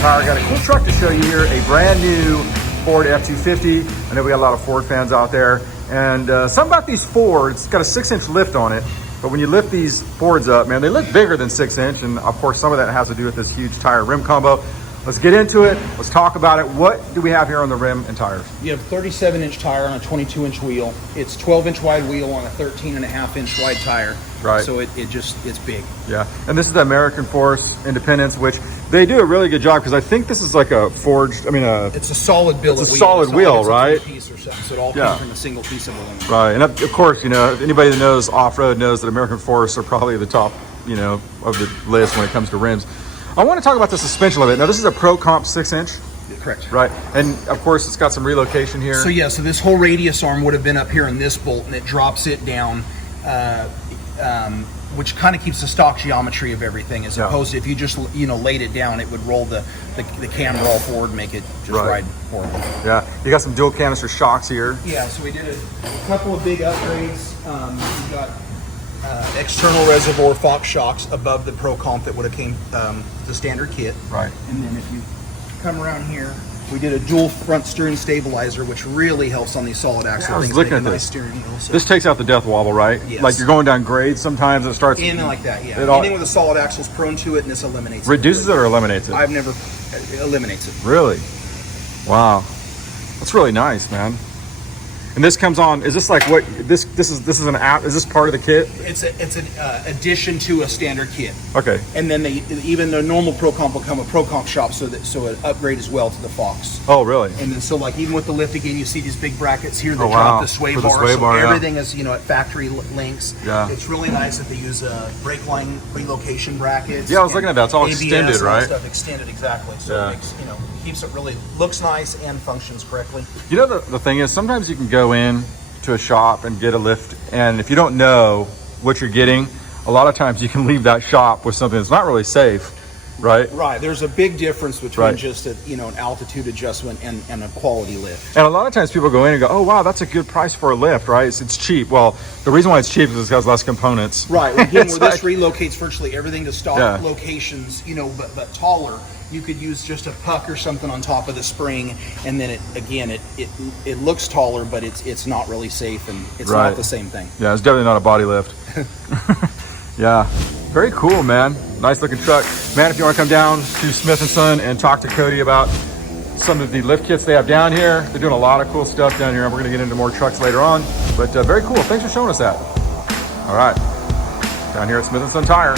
Tire. Got a cool truck to show you here, a brand new Ford F250. I know we got a lot of Ford fans out there. And something about these Fords, it's got a 6-inch lift on it. But when you lift these Fords up, man, they look bigger than 6-inch. And of course, some of that has to do with this huge tire rim combo. Let's get into it. Let's talk about it. What do we have here on the rim and tires? You have 37-inch tire on a 22-inch wheel. It's 12-inch wide wheel on a 13.5-inch wide tire. Right. So it's big. Yeah. And this is the American Force Independence, which they do a really good job because I think this is like a forged, it's a solid billet wheel. It's a solid wheel, right? It's a piece or something, so it all comes from a single piece of aluminum. Right. And of course, anybody that knows off-road knows that American Force are probably the top, of the list when it comes to rims. I want to talk about the suspension a little bit. Now, this is a Pro Comp 6-inch. Correct. Right. And of course, it's got some relocation here. So this whole radius arm would have been up here in this bolt, and it drops it down, which kind of keeps the stock geometry of everything, as opposed to if you just laid it down, it would roll the cam roll forward, make it just ride forward. Yeah. You got some dual canister shocks here. Yeah. So we did a couple of big upgrades. We got external reservoir Fox shocks above the Pro Comp that would have came the standard kit. Right. And then if you come around here, we did a dual front steering stabilizer, which really helps on these solid axle things. I was looking at nice this. Steering wheel, so. This takes out the death wobble, right? Yes. Like you're going down grades sometimes and it starts. Anything like that, yeah. Anything with a solid axle is prone to it, and this eliminates it. Reduces it or eliminates it? I've never eliminates it. Really? Wow. That's really nice, man. And this comes on. Is this like what this is an app? Is this part of the kit? It's an addition to a standard kit. Okay. And then even the normal Pro Comp will come a Pro Comp shop, so it upgrade as well to the Fox. Oh, really? And then like even with the lift again, you see these big brackets here that wow. drop the sway For the bar. sway bar, everything is at factory links. Yeah. It's really nice that they use brake line relocation brackets. Yeah, I was looking at that. It's all ABS extended, and right? Stuff extended exactly. So it makes, keeps it really looks nice and functions correctly. The thing is, sometimes you can go in to a shop and get a lift, and if you don't know what you're getting, a lot of times you can leave that shop with something that's not really safe, right? Right. There's a big difference between just an altitude adjustment and a quality lift. And a lot of times people go in and go, oh wow, that's a good price for a lift, right? It's cheap. Well, the reason why it's cheap is it has less components. Right. Again, where this relocates virtually everything to stock locations, but taller. You could use just a puck or something on top of the spring, and then it looks taller, but it's not really safe, and it's not the same thing. Yeah, it's definitely not a body lift. Yeah, very cool, man. Nice looking truck, man. If you want to come down to Smith & Son and talk to Cody about some of the lift kits they have down here, they're doing a lot of cool stuff down here, and we're going to get into more trucks later on. But very cool. Thanks for showing us that. All right, down here at Smith & Son Tire.